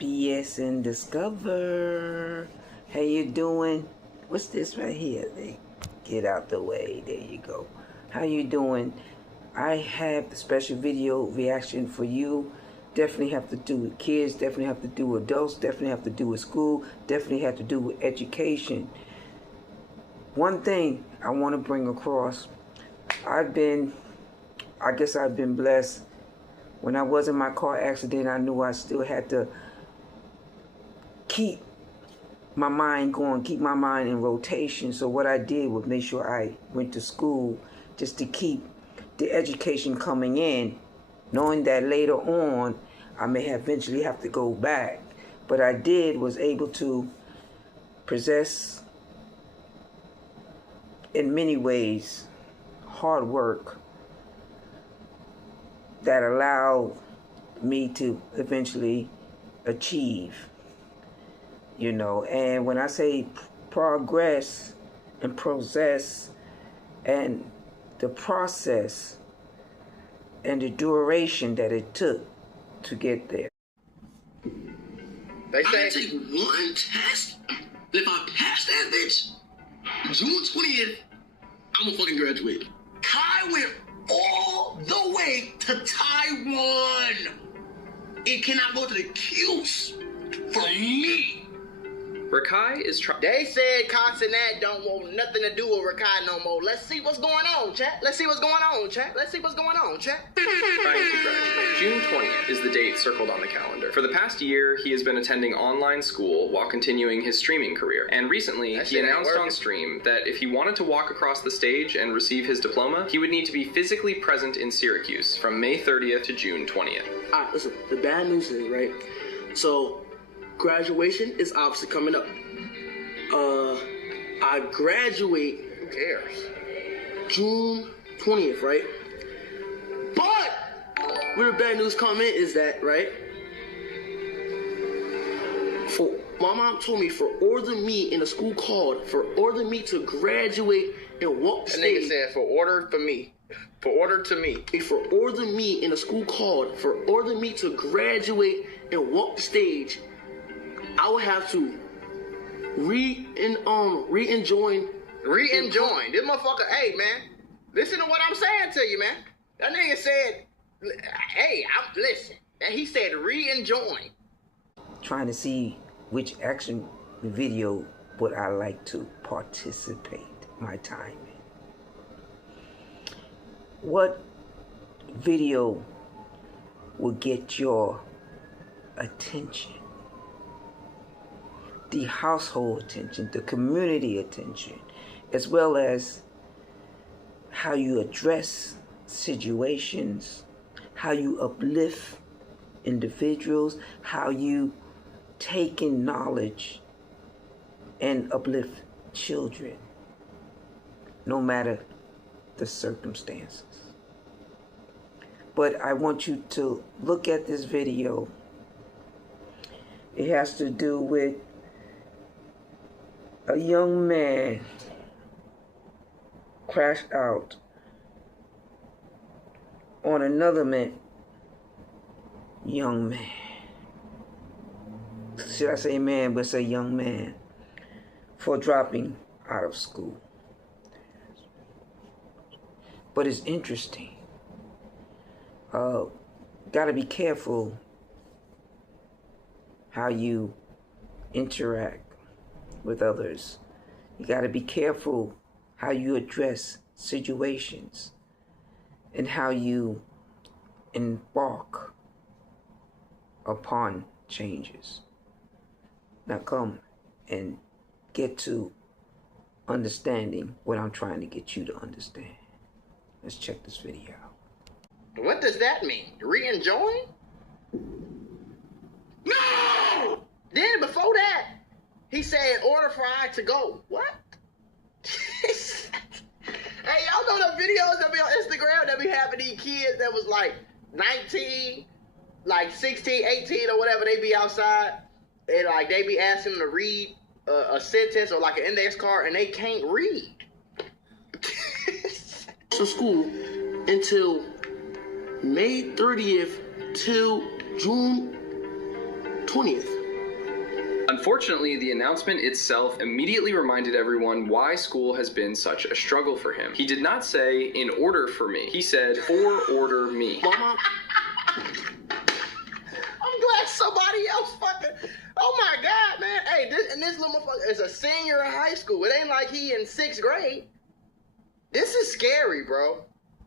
BSdiscover. How you doing? What's this right here? Get out the way. There you go. How you doing? I have the special video reaction for you. Definitely have to do with kids. Definitely have to do with adults. Definitely have to do with school. Definitely have to do with education. One thing I want to bring across. I guess I've been blessed. When I was in my car accident, I knew I still had to keep my mind going, keep my mind in rotation. So what I did was make sure I went to school just to keep the education coming in, knowing that later on I may eventually have to go back. But I was able to possess, in many ways, hard work that allowed me to eventually achieve, and when I say progress and process and the process and the duration that it took to get there. They say I take one test. If I pass that bitch, June 20th, I'm gonna fucking graduate. Kai went all the way to Taiwan. It cannot go to the Q's for me. Rakai is They said Kai Cenat don't want nothing to do with Rakai no more. Let's see what's going on, chat. Let's see what's going on, chat. Let's see what's going on, chat. trying to graduate. June 20th is the date circled on the calendar. For the past year, he has been attending online school while continuing his streaming career. And recently, he announced on stream that if he wanted to walk across the stage and receive his diploma, he would need to be physically present in Syracuse from May 30th to June 20th. Alright, listen, the bad news is, right? So, graduation is obviously coming up. I graduate. Who cares? June 20th, right? But where the bad news come in is that, right? My mom told me for order me in a school called for order me to graduate and walk the stage. Nigga said for order for me. For order to me. For order me in a school called for order me to graduate and walk the stage, I would have to re-enjoin. This motherfucker, hey man, listen to what I'm saying to you, man. That nigga said, hey, listen. And he said re-enjoin. Trying to see which action video would I like to participate my time in. What video will get your attention? The household attention, the community attention, as well as how you address situations, how you uplift individuals, how you take in knowledge and uplift children, no matter the circumstances. But I want you to look at this video. It has to do with a young man crashed out on another young man. Should I say man, but say young man, for dropping out of school. But it's interesting. Gotta be careful how you interact with others. You got to be careful how you address situations and how you embark upon changes. Now come and get to understanding what I'm trying to get you to understand. Let's check this video out. What does that mean? Re-enjoin? No! Then before that, he said, order for I to go. What? Hey, y'all know the videos that be on Instagram that be having these kids that was like 19, like 16, 18 or whatever, they be outside and like they be asking them to read a sentence or like an index card and they can't read. To school until May 30th till June 20th. Unfortunately, the announcement itself immediately reminded everyone why school has been such a struggle for him. He did not say, in order for me. He said, for order me. Mama, I'm glad somebody else fucking. Oh my God, man. Hey, this little motherfucker is a senior in high school. It ain't like he in 6th grade. This is scary, bro.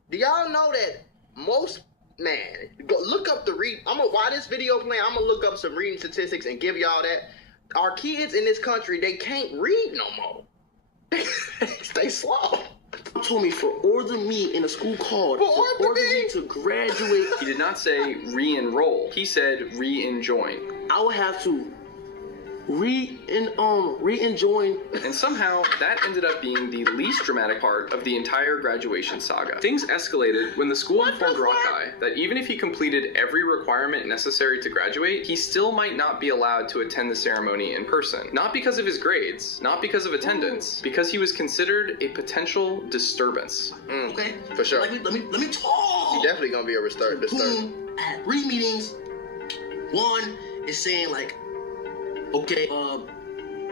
Do y'all know that most, man, go look up the read. While this video playing, I'm gonna look up some reading statistics and give y'all that. Our kids in this country, they can't read no more. They slow. told me for order me in a school called for order me to graduate. He did not say re-enroll. He said re-enjoin. I would have to re-enjoin. And somehow, that ended up being the least dramatic part of the entire graduation saga. Things escalated when the school informed Rakai that even if he completed every requirement necessary to graduate, he still might not be allowed to attend the ceremony in person. Not because of his grades, not because of attendance, because he was considered a potential disturbance. Okay? For sure. Let me talk. He definitely gonna be a disturb. Boom. I had 3 meetings. One is saying like, okay, I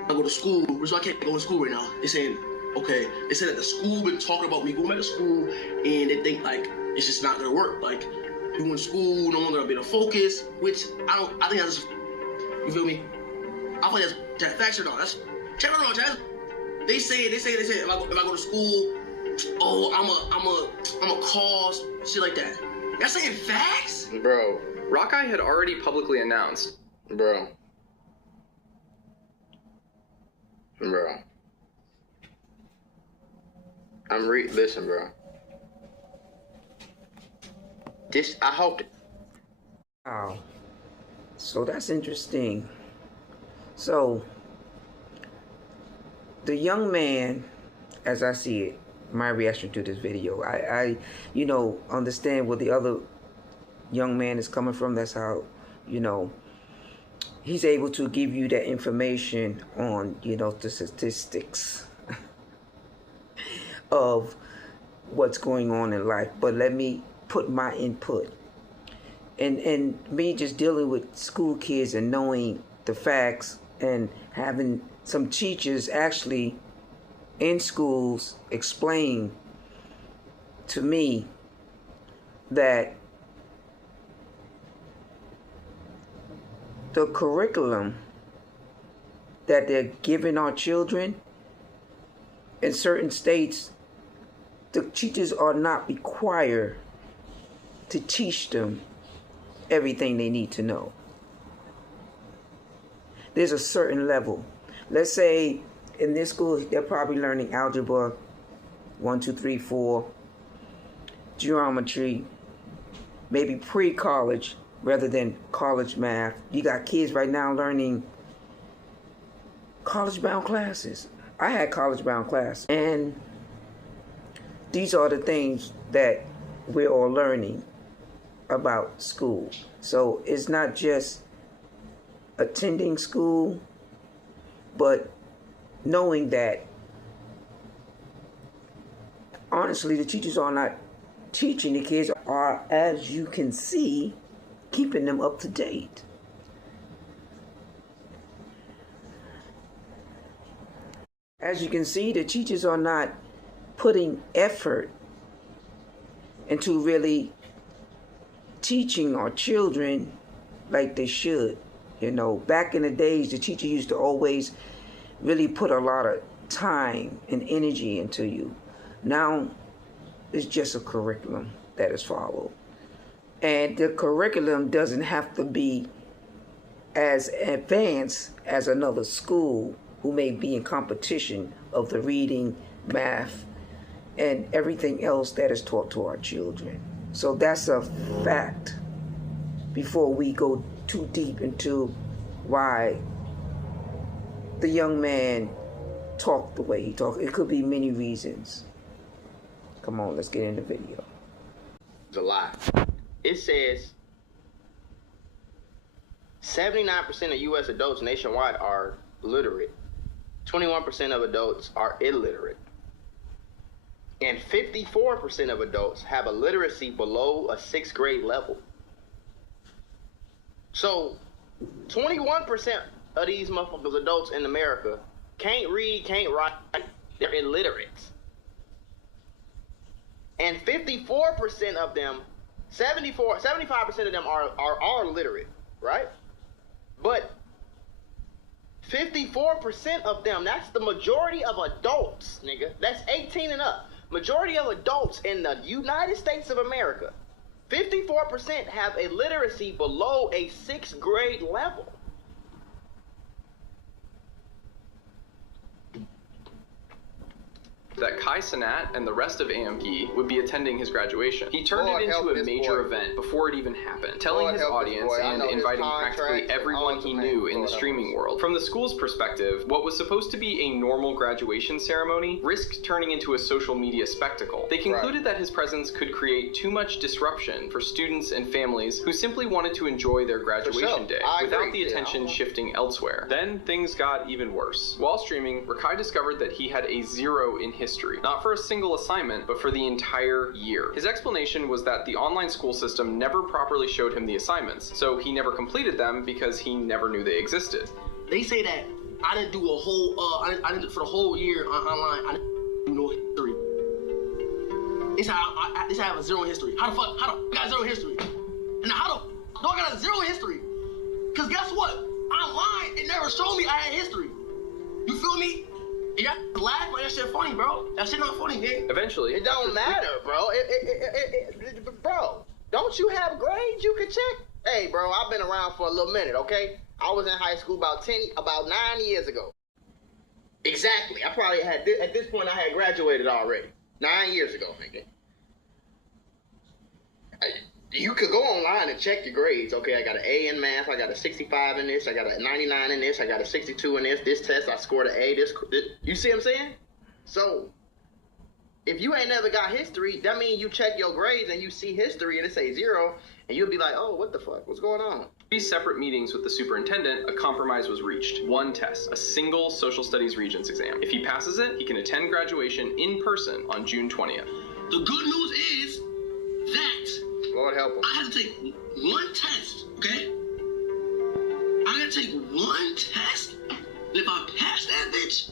go to school, so I can't go to school right now. They saying, okay, they said that the school been talking about me going back to school, and they think like it's just not gonna work. Like, you in school, no longer gonna be able to focus, which I think that's, you feel me? I think that's facts or not. That's check it out, Chaz. They say if I go to school, oh, I'm a cause shit like that. Y'all saying facts? Bro. Rakai had already publicly announced, Bro. Listen, bro. I hope. Wow. So that's interesting. So, the young man, as I see it, my reaction to this video, I understand where the other young man is coming from. That's how, he's able to give you that information on, the statistics of what's going on in life. But let me put my input. And me just dealing with school kids and knowing the facts and having some teachers actually in schools explain to me that the curriculum that they're giving our children in certain states, the teachers are not required to teach them everything they need to know. There's a certain level. Let's say in this school, they're probably learning algebra, 1, 2, 3, 4, geometry, maybe pre-college rather than college math. You got kids right now learning college-bound classes. I had college-bound classes, and these are the things that we're all learning about school. So it's not just attending school, but knowing that honestly the teachers are not teaching the kids, are, as you can see, keeping them up to date. As you can see, the teachers are not putting effort into really teaching our children like they should. Back in the days, the teacher used to always really put a lot of time and energy into you. Now, it's just a curriculum that is followed. And the curriculum doesn't have to be as advanced as another school who may be in competition of the reading, math, and everything else that is taught to our children. So that's a fact before we go too deep into why the young man talked the way he talked. It could be many reasons. Come on, let's get in the video. It's a lie. It says 79% of U.S. adults nationwide are literate. 21% of adults are illiterate. And 54% of adults have a literacy below a 6th grade level. So 21% of these motherfuckers, adults in America, can't read, can't write. They're illiterate. And 54% of them, 75% of them are literate, right? But 54% of them, that's the majority of adults, nigga. That's 18 and up. Majority of adults in the United States of America, 54% have a literacy below a 6th grade level. That Kai Cenat and the rest of AMP would be attending his graduation. He turned it into a major event before it even happened, telling his audience and inviting practically everyone he knew in the streaming world. From the school's perspective, what was supposed to be a normal graduation ceremony risked turning into a social media spectacle. They concluded that his presence could create too much disruption for students and families who simply wanted to enjoy their graduation day without the attention shifting elsewhere. Then things got even worse. While streaming, Rakai discovered that he had a 0 in history. Not for a single assignment, but for the entire year. His explanation was that the online school system never properly showed him the assignments, so he never completed them because he never knew they existed. They say that I didn't do a whole, I didn't for the whole year online, I didn't do no history. They say I have a 0 in history. How the fuck, I got 0 in history? And how the do I got a 0 in history? Cause guess what? Online, it never showed me I had history. You feel me? You have to laugh like that shit funny, bro. That shit not funny, man. Eventually, it don't matter, bro. Bro, don't you have grades you can check? Hey, bro, I've been around for a little minute, okay? I was in high school about 9 years ago. Exactly. I probably had, at this point, I had graduated already. 9 years ago, nigga. You could go online and check your grades. Okay, I got an A in math. I got a 65 in this. I got a 99 in this. I got a 62 in this. This test, I scored an A. This. You see what I'm saying? So, if you ain't never got history, that means you check your grades and you see history and it say 0, and you'll be like, oh, what the fuck? What's going on? 3 separate meetings with the superintendent, a compromise was reached. 1 test, a single social studies regents exam. If he passes it, he can attend graduation in person on June 20th. The good news is that Lord help him. I had to take 1 test, okay? I gotta take 1 test, and if I pass that bitch,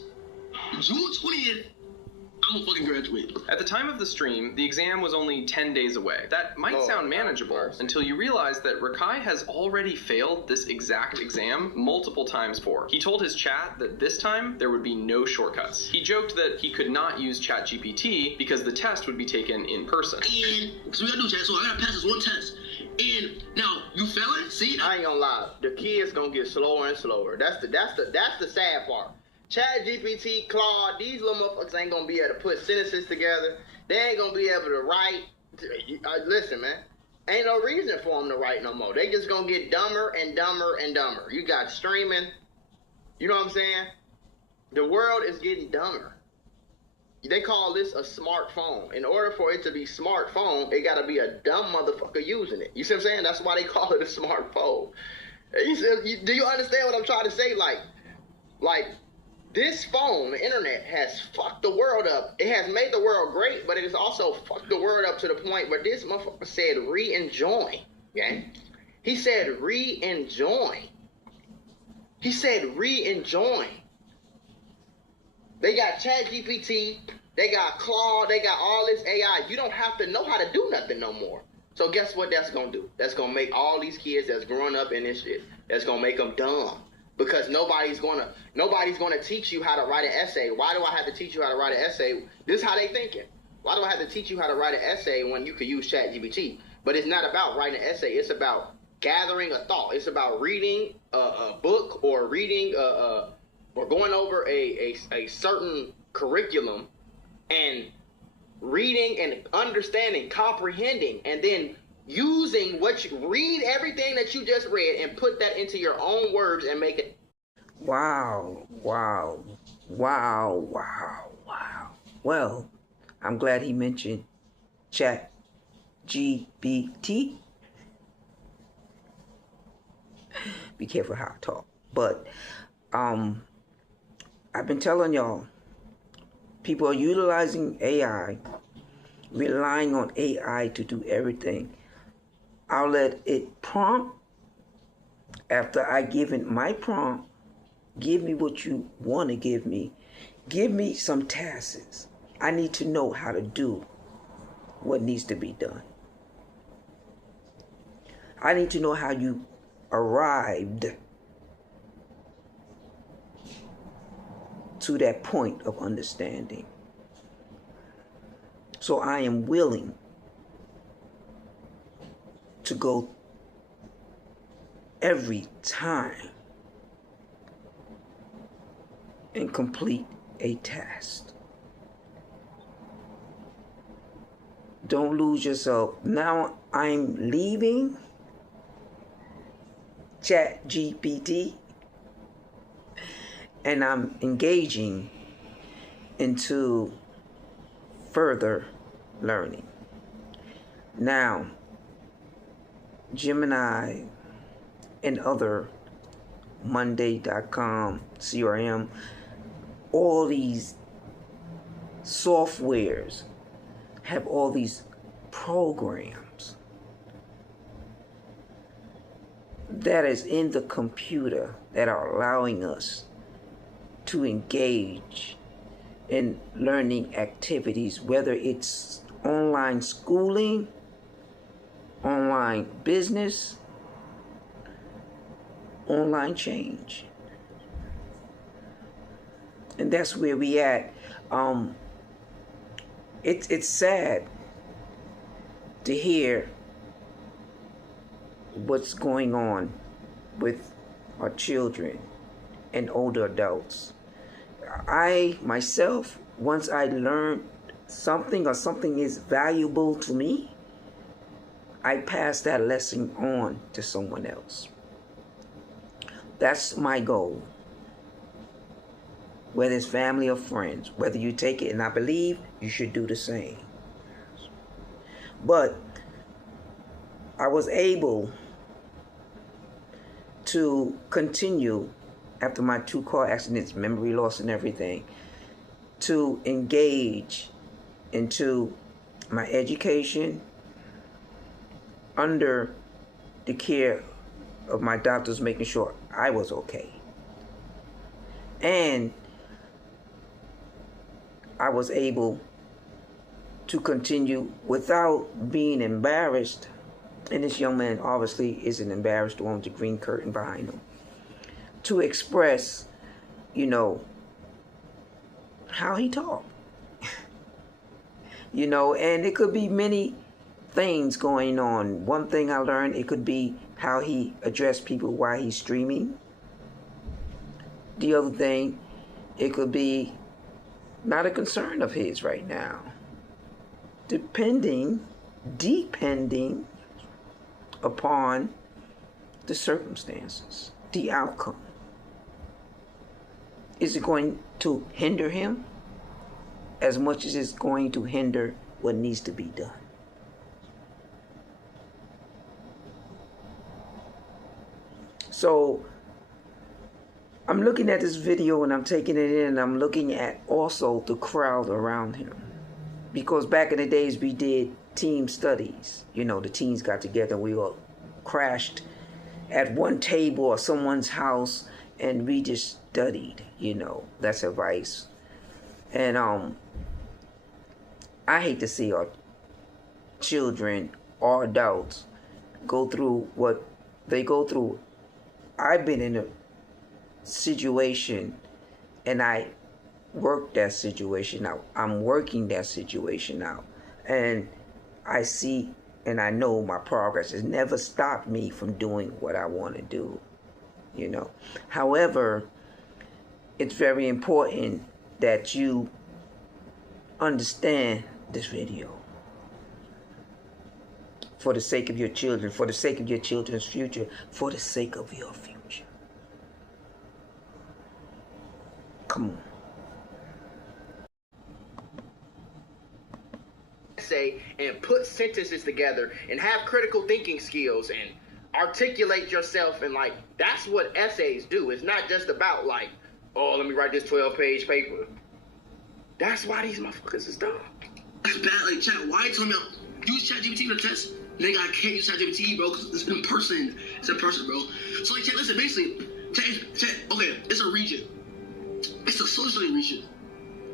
June 20th, I'm gonna fucking graduate. At the time of the stream, the exam was only 10 days away. That might sound manageable until you realize that Rakai has already failed this exact exam multiple times before. He told his chat that this time there would be no shortcuts. He joked that he could not use ChatGPT because the test would be taken in person. And so we gotta do chat, so I gotta pass this 1 test. And now you failing? See, I ain't gonna lie, the kids gonna get slower and slower. That's the sad part. ChatGPT, Claude, these little motherfuckers ain't gonna be able to put sentences together. They ain't gonna be able to write. Listen, man, ain't no reason for them to write no more. They just gonna get dumber and dumber and dumber. You got streaming. You know what I'm saying? The world is getting dumber. They call this a smartphone. In order for it to be smartphone, it gotta be a dumb motherfucker using it. You see what I'm saying? That's why they call it a smartphone. Do you understand what I'm trying to say? Like. This phone, the internet, has fucked the world up. It has made the world great, but it has also fucked the world up to the point where this motherfucker said re-enjoy. Okay? He said re-enjoy. He said re-enjoy. They got ChatGPT, they got Claude, they got all this AI. You don't have to know how to do nothing no more. So guess what that's going to do? That's going to make all these kids that's growing up in this shit, that's going to make them dumb. Because nobody's gonna teach you how to write an essay. Why do I have to teach you how to write an essay? This is how they thinking. Why do I have to teach you how to write an essay when you could use ChatGPT? But it's not about writing an essay. It's about gathering a thought. It's about reading a book or reading or going over a certain curriculum and reading and understanding, comprehending, and then using what you read, everything that you just read, and put that into your own words and make it. Wow. Well, I'm glad he mentioned ChatGPT. Be careful how I talk. But I've been telling y'all, people are utilizing AI, relying on AI to do everything. I'll let it prompt. After I give it my prompt, give me what you want to give me. Give me some tasks. I need to know how to do what needs to be done. I need to know how you arrived to that point of understanding. So I am willing to go every time and complete a task. Don't lose yourself. Now I'm leaving ChatGPT and I'm engaging into further learning. Now, Gemini and other Monday.com, CRM, all these softwares have all these programs that is in the computer that are allowing us to engage in learning activities, whether it's online schooling, online business, online change. And that's where we at. It's sad to hear what's going on with our children and older adults. I myself, once I learned something or something is valuable to me, I pass that lesson on to someone else. That's my goal. Whether it's family or friends, whether you take it, and I believe you should do the same. But I was able to continue after my 2 car accidents, memory loss and everything, to engage into my education under the care of my doctors, making sure I was okay. And I was able to continue without being embarrassed. And this young man obviously isn't embarrassed, the one with the green curtain behind him, to express, how he talked. And it could be many things going on. One thing I learned, it could be how he addressed people while he's streaming. The other thing, it could be not a concern of his right now. Depending upon the circumstances, the outcome. Is it going to hinder him as much as it's going to hinder what needs to be done? So I'm looking at this video and I'm taking it in, and I'm looking at also the crowd around him. Because back in the days we did team studies. The teens got together and we all crashed at one table or someone's house and we just studied, that's advice. And I hate to see our children or adults go through what they go through. I've been in a situation and I worked that situation out. I'm working that situation out. And I see and I know my progress has never stopped me from doing what I want to do, However, it's very important that you understand this video for the sake of your children, for the sake of your children's future, for the sake of your future. Come on. Say and put sentences together and have critical thinking skills and articulate yourself, and that's what essays do. It's not just about let me write this 12-page paper. That's why these motherfuckers is dumb. That's bad. Chat, why are you telling me use ChatGPT for the test? Nigga, I can't use ChatGPT, bro, because it's in person. It's in person, bro. So, like, chat, listen, basically, chat, okay, it's a region. It's a social region.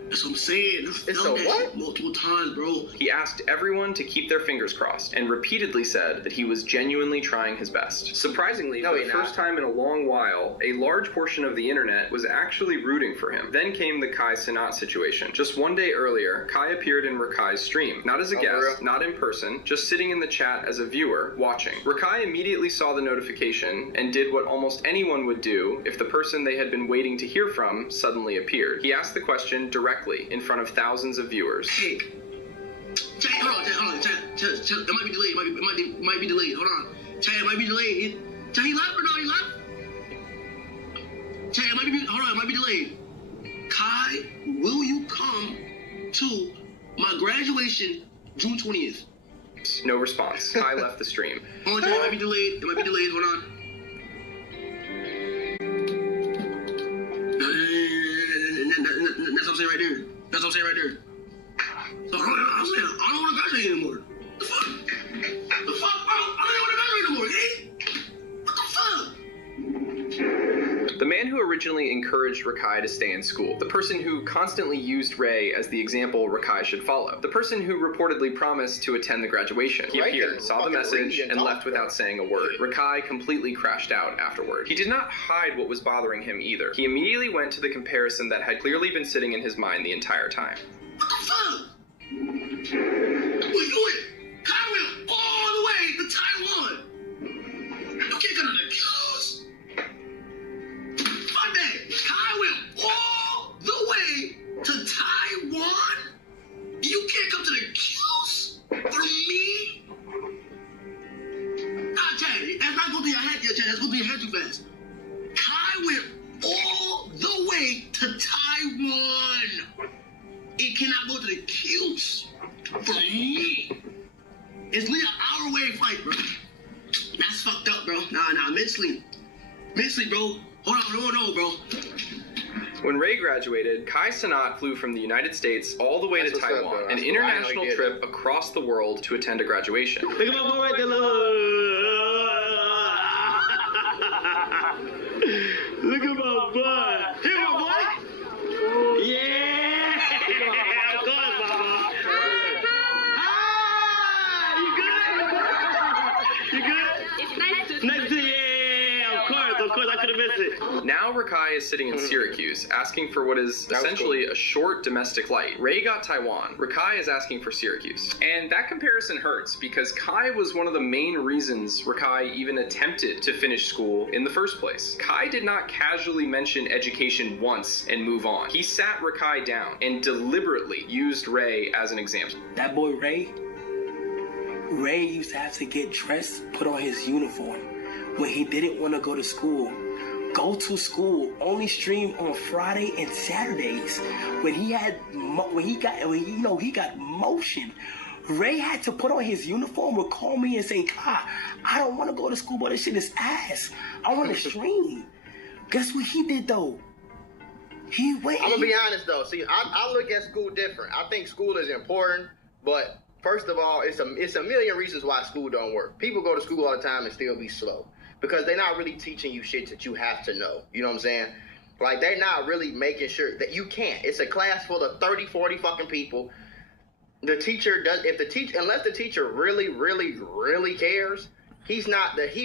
That's what I'm saying. It's a what? Multiple times, bro. He asked everyone to keep their fingers crossed and repeatedly said that he was genuinely trying his best. Surprisingly, for the first time in a long while, a large portion of the internet was actually rooting for him. Then came the Kai Cenat situation. Just one day earlier, Kai appeared in Rakai's stream. Not as a guest, not in person, just sitting in the chat as a viewer, watching. Rakai immediately saw the notification and did what almost anyone would do if the person they had been waiting to hear from suddenly appeared. He asked the question directly in front of thousands of viewers. Hey, chat, hold on, chat, it might be delayed, it might be delayed, hold on. Chat, it might be delayed. Chat, he left or no, he left? Chat, it might be delayed. Kai, will you come to my graduation June 20th? No response. Kai left the stream. Hold on, chat, it might be delayed, hold on. That's what I'm saying right there. That's what I'm saying right there. So I'm saying, I don't want to graduate anymore. The fuck? The fuck, bro? I don't even want to graduate anymore, What the fuck? The man who originally encouraged Rakai to stay in school. The person who constantly used Ray as the example Rakai should follow. The person who reportedly promised to attend the graduation. He appeared, saw the message, and left without saying a word. Rakai completely crashed out afterward. He did not hide what was bothering him either. He immediately went to the comparison that had clearly been sitting in his mind the entire time. What the fuck? What you doing? Kai went all the way to Taiwan. You can't come to the Q's. Fuck that. Kai went all the way to Taiwan. You can't come to the Q's for me. Nah, Chad, that's not going to be a head yet, Chad. That's going to be a head too fast. Kai went all the way to Taiwan. It cannot go to the Q's for me. It's literally an hour-away flight, bro. That's fucked up, bro. Nah, mentally, bro. Hold on, bro. When Ray graduated, Kai Cenat flew from the United States all the way to Taiwan, an international trip across the world to attend a graduation. Look at my boy right there. Look at my boy. Here, my boy. Yeah. Of course, mama. Hi. You good? It's nice to Nice to you. Of course, I could have missed it. Now Rakai is sitting in Syracuse, asking for what is essentially a short domestic flight. Ray got Taiwan. Rakai is asking for Syracuse. And that comparison hurts because Kai was one of the main reasons Rakai even attempted to finish school in the first place. Kai did not casually mention education once and move on. He sat Rakai down and deliberately used Ray as an example. That boy Ray used to have to get dressed, put on his uniform when he didn't want to go to school. Go to school, only stream on Friday and Saturdays. When he got motion. Ray had to put on his uniform or call me and say, "Kai, I don't want to go to school, but this shit is ass. I want to stream." Guess what he did though? He went. I'm gonna be honest though. See, I look at school different. I think school is important, but first of all, it's a million reasons why school don't work. People go to school all the time and still be slow because they're not really teaching you shit that you have to know. You know what I'm saying? Like, they're not really making sure that you can't. It's a class full of 30, 40 fucking people. The teacher does, unless the teacher really, really, really cares, he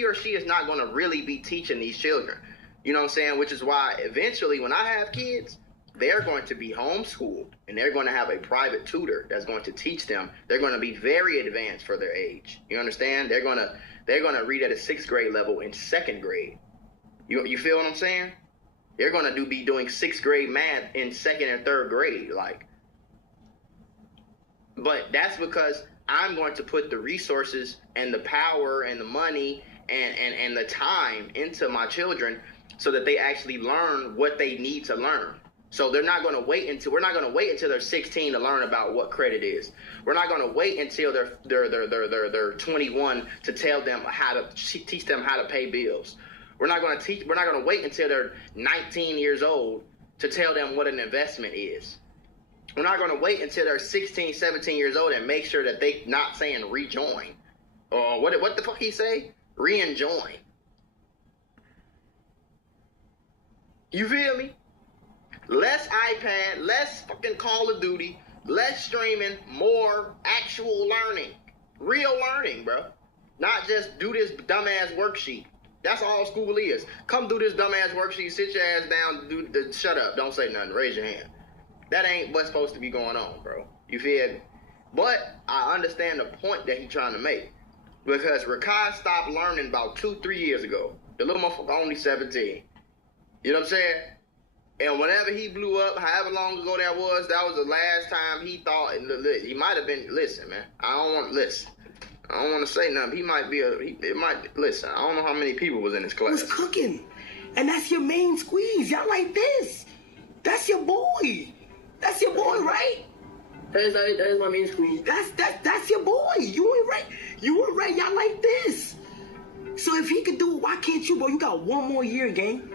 or she is not going to really be teaching these children. You know what I'm saying? Which is why eventually when I have kids, they're going to be homeschooled and they're going to have a private tutor that's going to teach them. They're going to be very advanced for their age. You understand? They're going to read at a 6th grade level in 2nd grade. You feel what I'm saying? They're going to be doing 6th grade math in 2nd and 3rd grade, but that's because I'm going to put the resources and the power and the money and the time into my children so that they actually learn what they need to learn. So we're not going to wait until they're 16 to learn about what credit is. We're not going to wait until they're 21 to tell them teach them how to pay bills. We're not going to wait until they're 19 years old to tell them what an investment is. We're not going to wait until they're 16, 17 years old and make sure that they're not saying rejoin. Or what the fuck he say? Re-enjoying. You feel me? Less iPad, less fucking Call of Duty, less streaming, more actual learning. Real learning, bro. Not just do this dumbass worksheet. That's all school is. Come do this dumbass worksheet, sit your ass down, shut up, don't say nothing, raise your hand. That ain't what's supposed to be going on, bro. You feel me? But I understand the point that he's trying to make. Because Rakai stopped learning about 2-3 years ago. The little motherfucker only 17. You know what I'm saying? And whenever he blew up, however long ago that was the last time he thought, he might have been, listen, man, I don't want to say nothing. He might be listen, I don't know how many people was in his class. He was cooking. And that's your main squeeze. Y'all like this. That's your boy. That's your boy, right? That is my main squeeze. That's your boy. You ain't right. You ain't right. Y'all like this. So if he could do it, why can't you, bro? You got one more year, gang.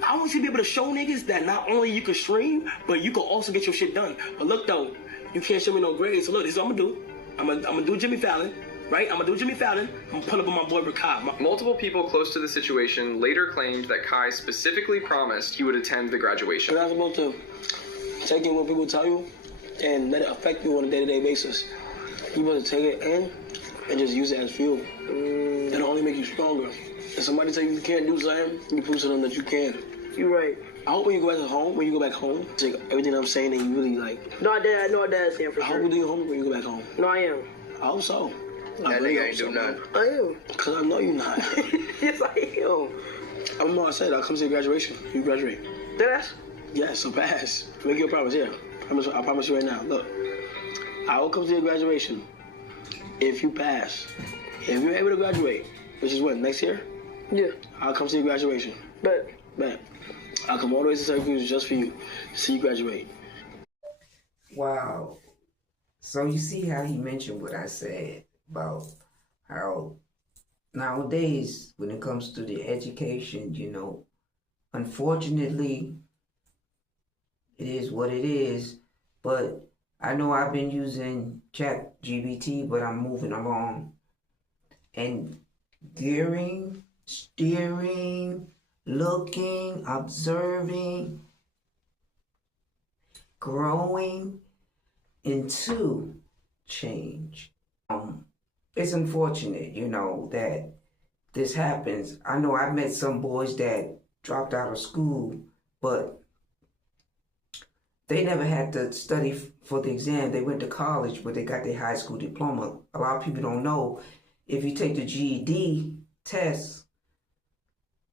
I want you to be able to show niggas that not only you can stream, but you can also get your shit done. But look though, you can't show me no grades. So look, this is what I'm gonna do. I'm gonna do Jimmy Fallon, right? I'm gonna do Jimmy Fallon. I'm gonna pull up on my boy Rakai. Multiple people close to the situation later claimed that Kai specifically promised he would attend the graduation. You're not supposed to take in what people tell you and let it affect you on a day-to-day basis. You're supposed to take it in and just use it as fuel. It'll only make you stronger. If somebody tell you can't do something, you prove to them that you can. You're right. I hope when you go back home, take everything I'm saying and you really like. No, I know what Dad's saying for I sure. hope you do your homework when you go back home. No, I am. I hope so. That nigga ain't do nothing. I am. Cause I know you're not. Yes, I am. I don't know what I said. I'll come to your graduation. You graduate. That's. Yeah, so pass. Make you a promise, yeah. I promise you right now. Look, I will come to your graduation if you pass. If you're able to graduate, which is when, next year? Yeah. I'll come to your graduation. Bet. I'll come all the way to Syracuse just for you to see you graduate. Wow. So you see how he mentioned what I said about how nowadays, when it comes to the education, unfortunately, it is what it is. But I know I've been using ChatGPT, but I'm moving along. And steering, looking, observing, growing into change. It's unfortunate, that this happens. I know I've met some boys that dropped out of school, but they never had to study for the exam. They went to college, but they got their high school diploma. A lot of people don't know, if you take the GED test,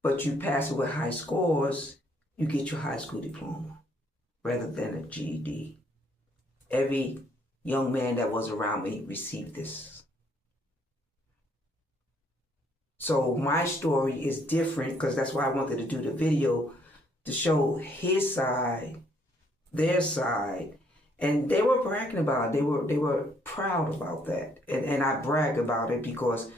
but you pass it with high scores, you get your high school diploma rather than a GED. Every young man that was around me received this. So my story is different because that's why I wanted to do the video, to show his side, their side, and they were bragging about it. They were proud about that, and I brag about it because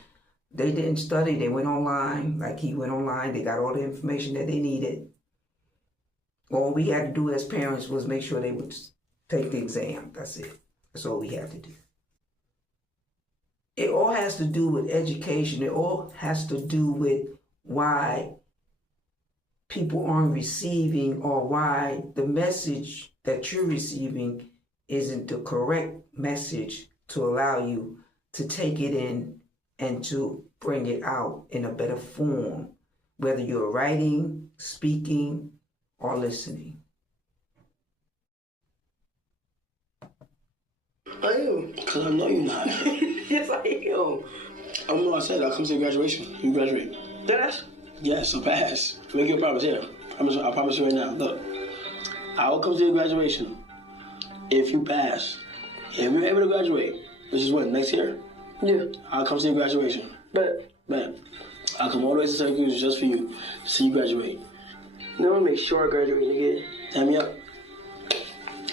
they didn't study. They went online, like he went online. They got all the information that they needed. All we had to do as parents was make sure they would take the exam. That's it. That's all we had to do. It all has to do with education. It all has to do with why people aren't receiving, or why the message that you're receiving isn't the correct message to allow you to take it in and to bring it out in a better form, whether you're writing, speaking, or listening. I am. Because I know you're not. Yes, I am. I don't know what I said. I'll come to your graduation. You graduate. That's. Yes, so pass. Make you a promise, yeah. I promise you right now. Look, I will come to your graduation if you pass. If you're able to graduate, which is when, next year? Yeah. I'll come to your graduation. Bet. I'll come all the way to Syracuse just for you to see you graduate. No, I'll make sure I graduate again. Damn me up.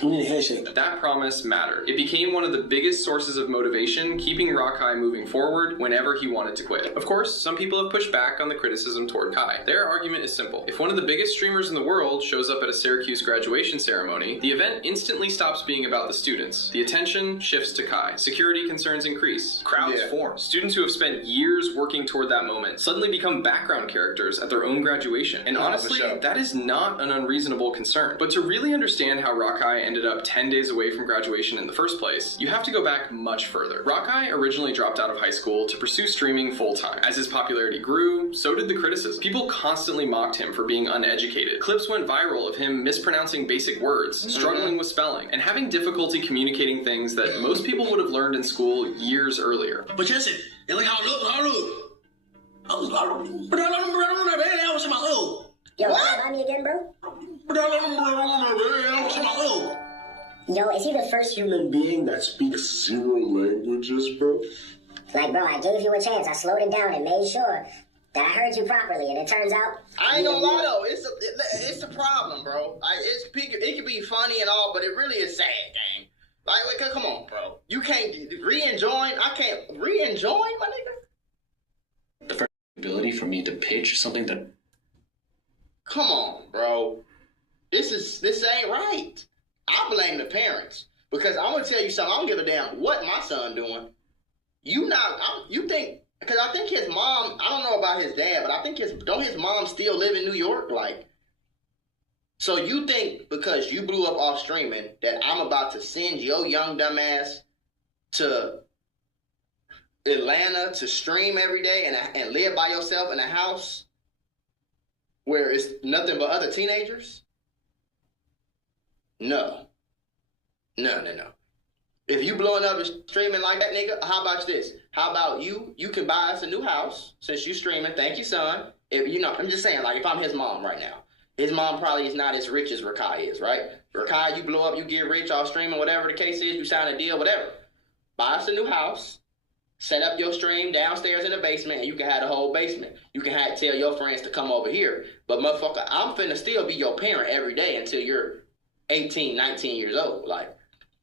We need a handshake. That promise mattered. It became one of the biggest sources of motivation, keeping Rakai moving forward whenever he wanted to quit. Of course, some people have pushed back on the criticism toward Kai. Their argument is simple. If one of the biggest streamers in the world shows up at a Syracuse graduation ceremony, the event instantly stops being about the students. The attention shifts to Kai. Security concerns increase. Crowds form. Students who have spent years working toward that moment suddenly become background characters at their own graduation. And honestly, that is not an unreasonable concern. But to really understand how Rakai ended up 10 days away from graduation in the first place, you have to go back much further. Rakai originally dropped out of high school to pursue streaming full-time. As his popularity grew, so did the criticism. People constantly mocked him for being uneducated. Clips went viral of him mispronouncing basic words, struggling with spelling, and having difficulty communicating things that most people would have learned in school years earlier. But listen, and like how I look. I was in my low. Yo, remind me again, bro? Yo, is he the first human being that speaks 0 languages, bro? Like, bro, I gave you a chance. I slowed it down and made sure that I heard you properly, and it turns out... I ain't gonna lie, though. It's a problem, bro. It could be funny and all, but it really is sad, gang. Like, come on, bro. You can't re-enjoin. I can't re-enjoin, my nigga. The ability for me to pitch something that... Come on, bro. This ain't right. I blame the parents. Because I'm gonna tell you something. I don't give a damn what my son doing. You think... Because I think his mom, I don't know about his dad, but I think don't his mom still live in New York? Like, so you think because you blew up off streaming that I'm about to send your young dumbass to Atlanta to stream every day and live by yourself in a house where it's nothing but other teenagers? No. If you blowing up and streaming like that, nigga, how about this? How about you can buy us a new house since you streaming. Thank you, son. I'm just saying, like, if I'm his mom right now, his mom probably is not as rich as Rakai is, right? Rakai, you blow up, you get rich off streaming, whatever the case is, you sign a deal, whatever. Buy us a new house, set up your stream downstairs in the basement, and you can have the whole basement. You can tell your friends to come over here. But motherfucker, I'm finna still be your parent every day until you're 18, 19 years old. Like,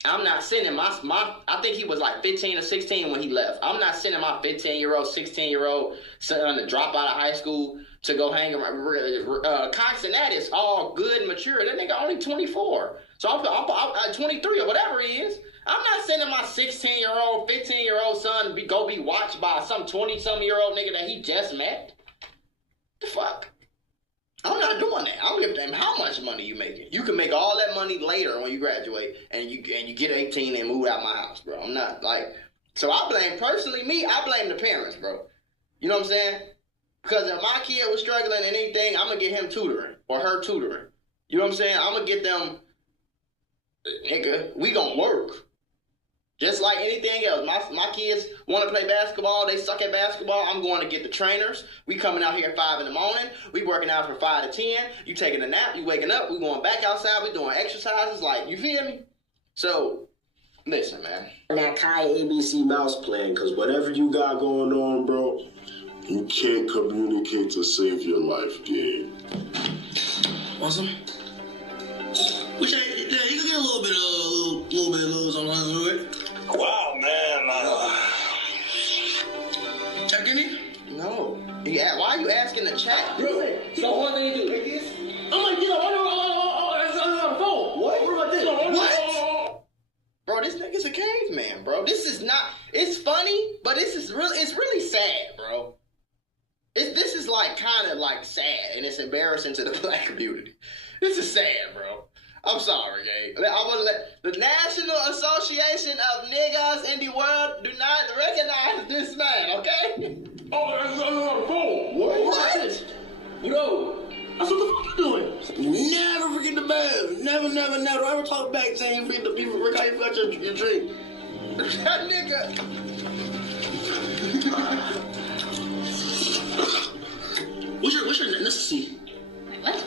I'm not sending I think he was like 15 or 16 when he left. I'm not sending my 15-year-old, 16-year-old son to drop out of high school to go hang around. Kai Cenat is all good and mature. That nigga only 24. So I'm 23 or whatever he is. I'm not sending my 16-year-old, 15-year-old son to go be watched by some 20-some-year-old nigga that he just met. The fuck? I'm not doing that. I don't give a damn how much money you making. You can make all that money later when you graduate and you get 18 and move out my house, bro. I'm not like, so I blame the parents, bro. You know what I'm saying? Because if my kid was struggling in anything, I'm gonna get him tutoring or her tutoring. You know what I'm saying? I'm gonna get them, nigga, we gonna work. Just like anything else. My kids want to play basketball. They suck at basketball. I'm going to get the trainers. We coming out here at 5 in the morning. We working out from 5 to 10. You taking a nap. You waking up. We going back outside. We doing exercises. Like, you feel me? So, listen, man. That Kai ABC mouse plan, because whatever you got going on, bro, you can't communicate to save your life, dude. Awesome. Wish you could get a little bit of lows on it. Wow, man. Check any? No. Yeah, why are you asking the chat? Really? So what thing you do? Like this? I'm like, it's on the phone. What? What about this? What? Bro, this nigga's a caveman, bro. This is not, it's funny, but it's really sad, bro. This is like kind of like sad, and it's embarrassing to the black community. This is sad, bro. I'm sorry, Gabe. I want to let the National Association of Niggas in the World do not recognize this man, okay? Oh, that's on the phone. What? Yo, that's what the fuck you doing? Never forget the bag. Never ever talk back saying you forget the people. Rakai, you forgot your drink. That nigga. What's your necessity? What?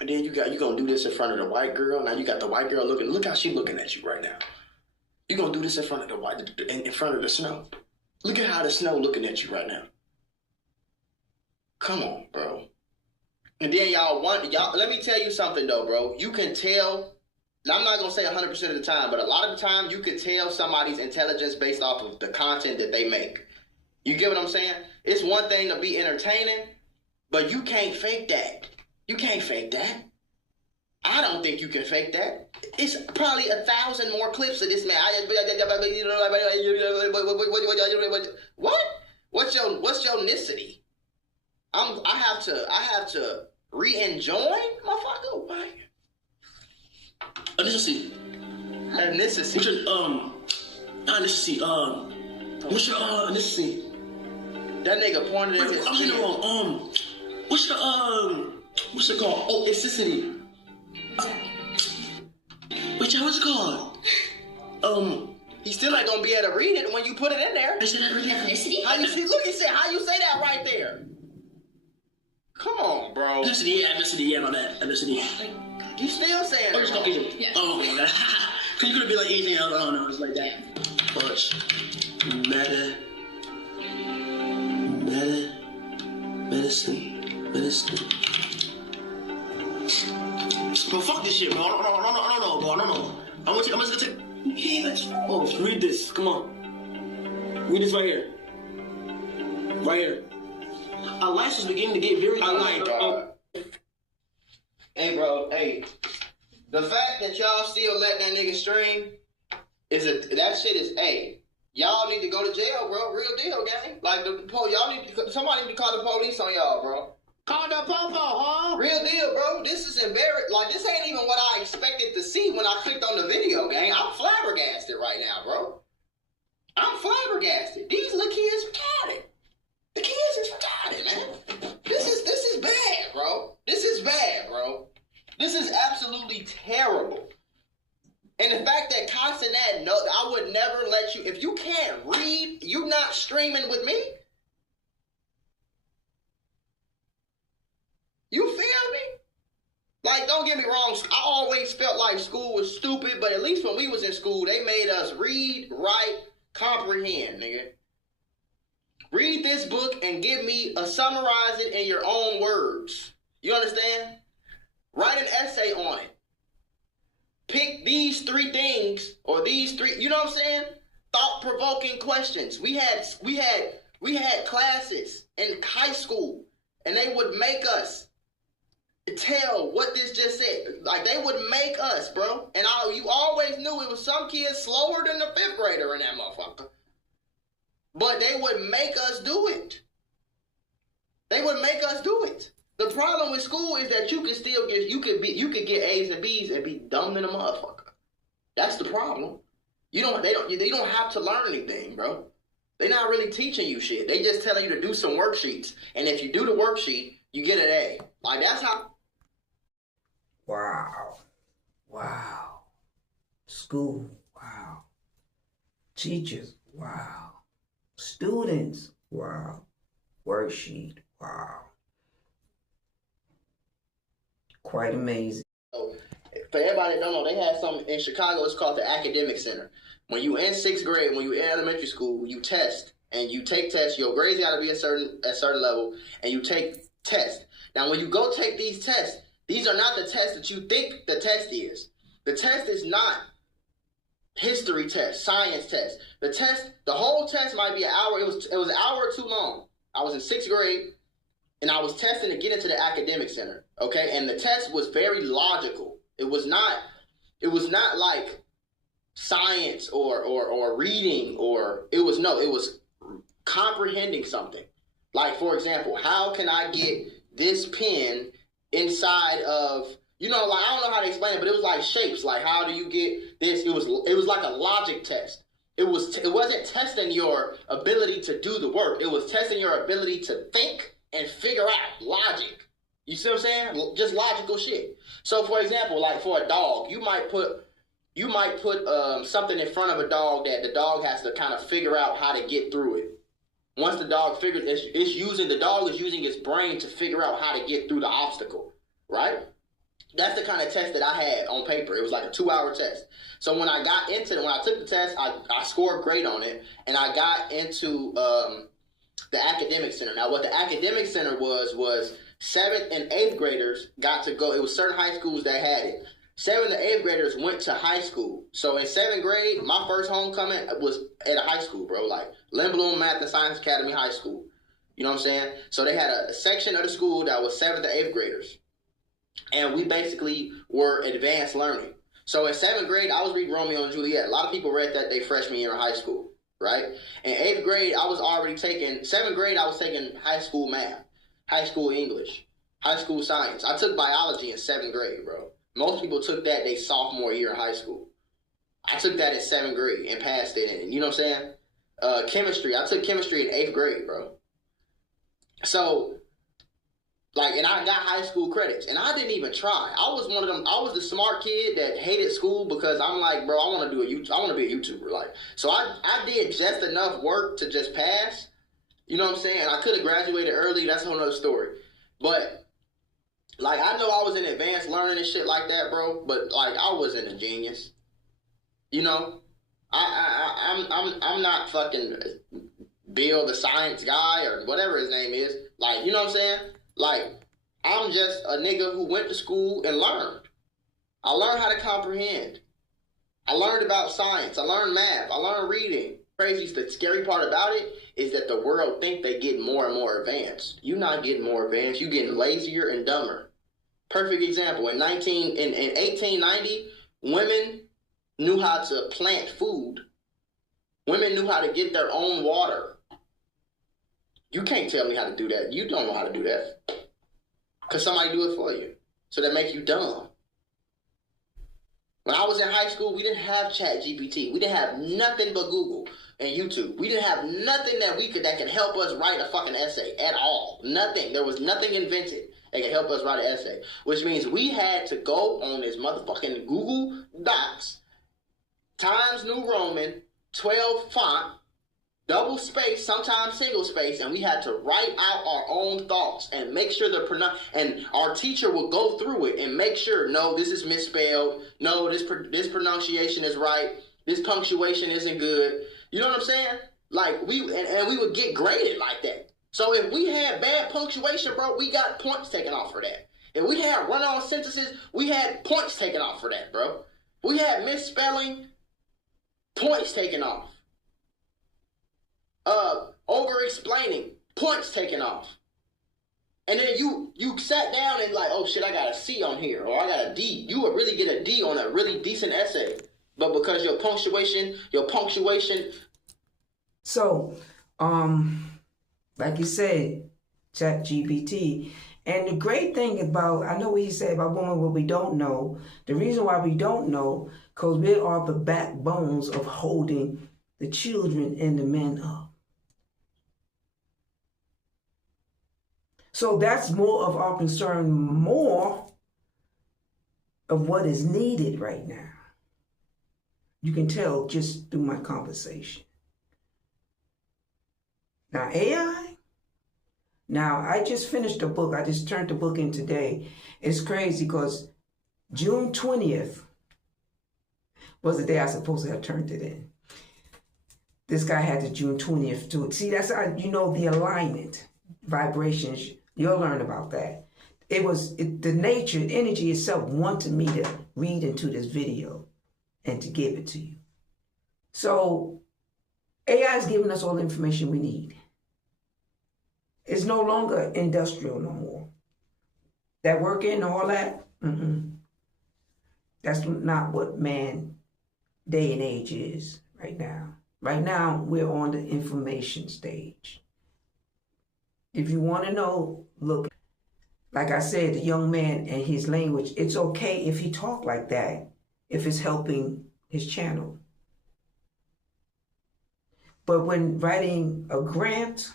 And then you gonna do this in front of the white girl. Now you got the white girl looking. Look how she looking at you right now. You gonna do this in front of the snow. Look at how the snow looking at you right now. Come on, bro. And then y'all, let me tell you something though, bro. You can tell, I'm not going to say 100% of the time, but a lot of the time you can tell somebody's intelligence based off of the content that they make. You get what I'm saying? It's one thing to be entertaining, but you can't fake that. You can't fake that. I don't think you can fake that. It's probably 1,000 more clips of this man. What? What's your ethnicity? I have to re-enjoin, motherfucker. What? Ethnicity. Ethnicity. What's your ethnicity? That nigga pointed at his I'm wrong. What's your what's it called? Oh, ethnicity. What's it called? He still ain't gonna be able to read it when you put it in there. Is that really ethnicity? How you see? Look, he said, how you say that right there? Come on, bro. Ethnicity, yeah, my bad. Ethnicity. You still saying that? Oh, Yeah. Oh, my God. Cause you could be like anything else. I don't know. It's like that. Touch. Medicine. Bro, fuck this shit, bro. I don't know, bro. I don't know. I'm just gonna take. Oh, read this. Come on. Read this right here. Right here. Our lives is beginning to get very. Hey, bro. Hey, the fact that y'all still let that nigga stream that shit is. Hey, y'all need to go to jail, bro. Real deal, gang. Like somebody need to call the police on y'all, bro. Call the popo, huh? Real deal, bro. This is embarrassing. Like, this ain't even what I expected to see when I clicked on the video, gang. I'm flabbergasted right now, bro. I'm flabbergasted. These little kids retarded. The kids is retarded, man. This is bad, bro. This is bad, bro. This is absolutely terrible. And the fact that Kai Cenat, no, I would never let you, if you can't read, you not streaming with me. You feel me? Like, don't get me wrong, I always felt like school was stupid, but at least when we was in school, they made us read, write, comprehend, nigga. Read this book and summarize it in your own words. You understand? Write an essay on it. Pick these 3 things, or these 3, you know what I'm saying? Thought-provoking questions. We had classes in high school, and they would make us tell what this just said. Like, they would make us, bro. And you always knew it was some kids slower than the 5th grader in that motherfucker. But they would make us do it. They would make us do it. The problem with school is that you could get A's and B's and be dumb than a motherfucker. That's the problem. They don't have to learn anything, bro. They're not really teaching you shit. They just telling you to do some worksheets. And if you do the worksheet, you get an A. Like, that's how. Wow. School. Wow. Teachers. Wow. Students. Wow. Worksheet. Wow. Quite amazing. For everybody that don't know, they had something in Chicago. It's called the Academic Center. When you in 6th grade, when you in elementary school, you test and you take tests. Your grades got to be a certain level, and you take tests. Now, when you go take these tests, these are not the tests that you think the test is. The test is not history test, science test. The whole test might be an hour. It was an hour or too long. I was in 6th grade, and I was testing to get into the Academic Center. Okay, and the test was very logical. It was not like science or reading it was comprehending something. Like, for example, how can I get this pen inside of, like, I don't know how to explain it, but it was like shapes. Like, how do you get this? It was like a logic test. It wasn't testing your ability to do the work. It was testing your ability to think and figure out logic. You see what I'm saying? Just logical shit. So, for example, like for a dog, you might put something in front of a dog that the dog has to kind of figure out how to get through it. Once the dog figures, the dog is using its brain to figure out how to get through the obstacle, right? That's the kind of test that I had on paper. It was like a 2-hour test. So when I took the test, I scored great on it, and I got into the academic center. Now, what the academic center was 7th and 8th graders got to go. It was certain high schools that had it. 7th and 8th graders went to high school. So in 7th grade, my first homecoming was at a high school, bro. Like Lindblom Math and Science Academy High School. You know what I'm saying? So they had a section of the school that was 7th to 8th graders. And we basically were advanced learning. So in 7th grade, I was reading Romeo and Juliet. A lot of people read that their freshman year in high school, right? In 8th grade, I was already taking, 7th grade, I was taking high school math, high school English, high school science. I took biology in 7th grade, bro. Most people took that their sophomore year in high school. I took that in 7th grade and passed it. And you know what I'm saying? Chemistry. I took chemistry in 8th grade, bro. So, like, and I got high school credits. And I didn't even try. I was one of them. I was the smart kid that hated school because I'm like, bro, I want to be a YouTuber. Like, so I did just enough work to just pass. You know what I'm saying? I could have graduated early. That's a whole other story. But, like, I know I was in advanced learning and shit like that, bro. But, like, I wasn't a genius. You know? I'm not fucking Bill the science guy or whatever his name is. Like, you know what I'm saying? Like, I'm just a nigga who went to school and learned. I learned how to comprehend. I learned about science. I learned math. I learned reading. Crazy, the scary part about it is that the world think they get more and more advanced. You're not getting more advanced. You're getting lazier and dumber. Perfect example. In 1890, women knew how to plant food. Women knew how to get their own water. You can't tell me how to do that. You don't know how to do that. Because somebody do it for you. So that makes you dumb. When I was in high school, we didn't have ChatGPT. We didn't have nothing but Google and YouTube. We didn't have nothing that could help us write a fucking essay at all. Nothing. There was nothing invented that could help us write an essay. Which means we had to go on this motherfucking Google Docs, Times New Roman, 12 font, double space, sometimes single space, and we had to write out our own thoughts and make sure and our teacher would go through it and make sure, no, this is misspelled, no, this pronunciation is right, this punctuation isn't good. You know what I'm saying? Like, we would get graded like that. So if we had bad punctuation, bro, we got points taken off for that. If we had run-on sentences, we had points taken off for that, bro. We had misspelling, points taken off. Over-explaining, points taken off. And then you sat down and like, oh shit, I got a C on here, or I got a D. You would really get a D on a really decent essay. But because your punctuation. So, like you said, ChatGPT. And the great thing about, I know what he said about women, what we don't know. The reason why we don't know, because we are the backbones of holding the children and the men up. So that's more of our concern, more of what is needed right now. You can tell just through my conversation. Now, AI. Now, I just finished a book. I just turned the book in today. It's crazy because June 20th was the day I was supposed to have turned it in. This guy had the June 20th to it. See, that's how you know the alignment, vibrations. You'll learn about that. The nature, energy itself wanted me to read into this video and to give it to you. So AI is giving us all the information we need. It's no longer industrial no more. That working and all that, that's not what man day and age is right now. Right now, we're on the information stage. If you want to know, look, like I said, the young man and his language, it's okay if he talk like that, if it's helping his channel. But when writing a grant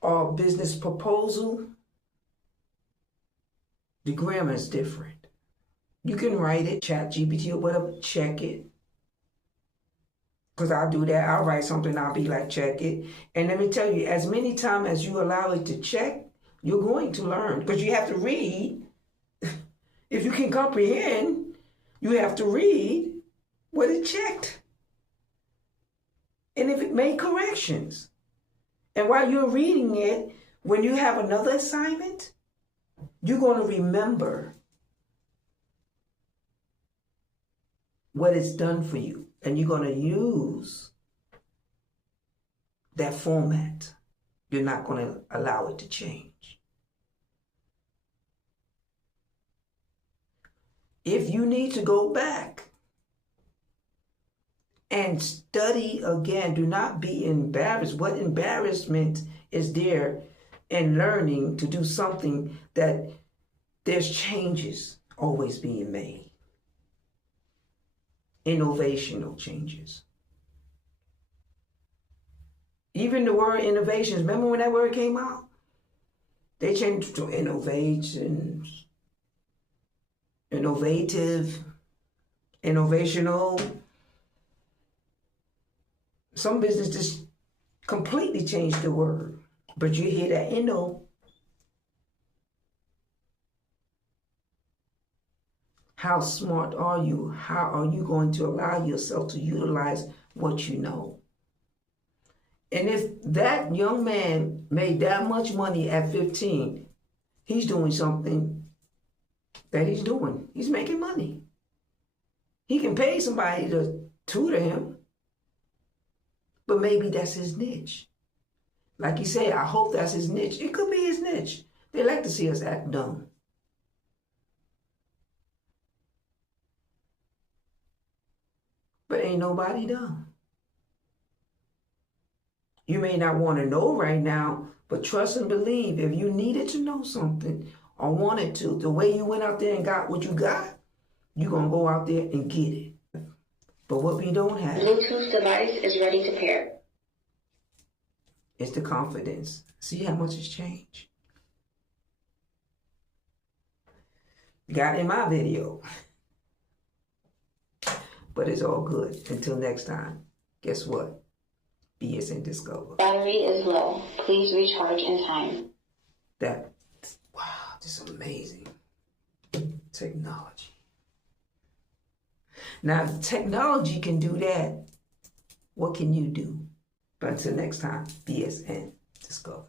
or business proposal, the grammar is different. You can write it, ChatGPT or whatever, check it. Because I'll do that. I'll write something, I'll be like, check it. And let me tell you, as many times as you allow it to check, you're going to learn. Because you have to read. If you can comprehend, you have to read what it checked. And if it made corrections. And while you're reading it, when you have another assignment, you're going to remember what it's done for you. And you're going to use that format. You're not going to allow it to change. If you need to go back and study again, do not be embarrassed. What embarrassment is there in learning to do something that there's changes always being made? Innovational changes. Even the word innovations, remember when that word came out? They changed to innovations, innovative, innovational. Some business just completely changed the word. But you hear that inno. How smart are you? How are you going to allow yourself to utilize what you know? And if that young man made that much money at 15, he's doing something that he's doing. He's making money. He can pay somebody to tutor him, but maybe that's his niche. Like you say, I hope that's his niche. It could be his niche. They like to see us act dumb. But ain't nobody dumb. You may not want to know right now, but trust and believe if you needed to know something or wanted to, the way you went out there and got what you got, you're going to go out there and get it. But what we don't have, Bluetooth device is ready to pair. It's the confidence. See how much has changed? Got in my video. But it's all good. Until next time, guess what? BSdiscover. Battery is low. Please recharge in time. Wow, this is amazing. Technology. Now, if technology can do that, what can you do? But until next time, BSdiscover.